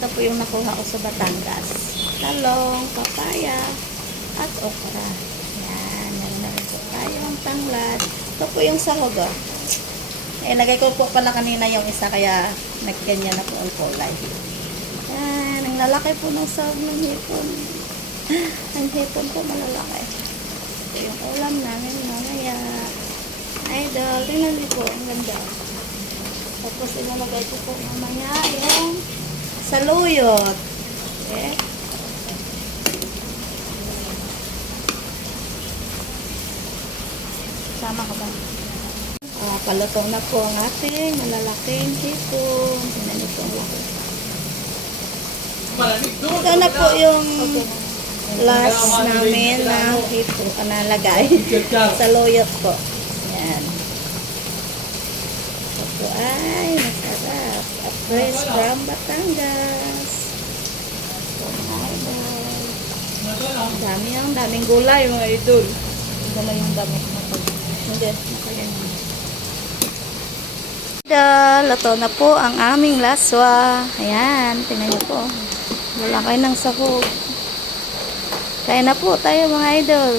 ito po yung nakuha ko sa Batangas. Talong, papaya, at okra. Yan, meron na rin po tayong tanglad. Ito po yung sahog, oh. Lagay ko po pala kanina yung isa, kaya nagganyan na po ang kulay. Yan, ang lalaki po ng sahog ng hipon. Ang hipon po malalaki. Ito yung ulam namin mamaya. Idol, tingnan niyo po, ang ganda. Tapos ilalagay ko po mamaya yung saluyot. Okay. Sama ka ba? Palutong na po ang ating malalaking hipon. Tingnan niyo po ang laki. Ito na po yung last namin na hipon na lagay. Saluyot po. Yan. Ito po ay masarap. At fresh from Batangas. Daming gulay mga idol. Ito na yung damit na po. Hindi, nakaganyan. Luto na po ang aming laswa. Ayan, tingnan niyo po. Lalaki ng sahog. Kaya na po tayo mga idol.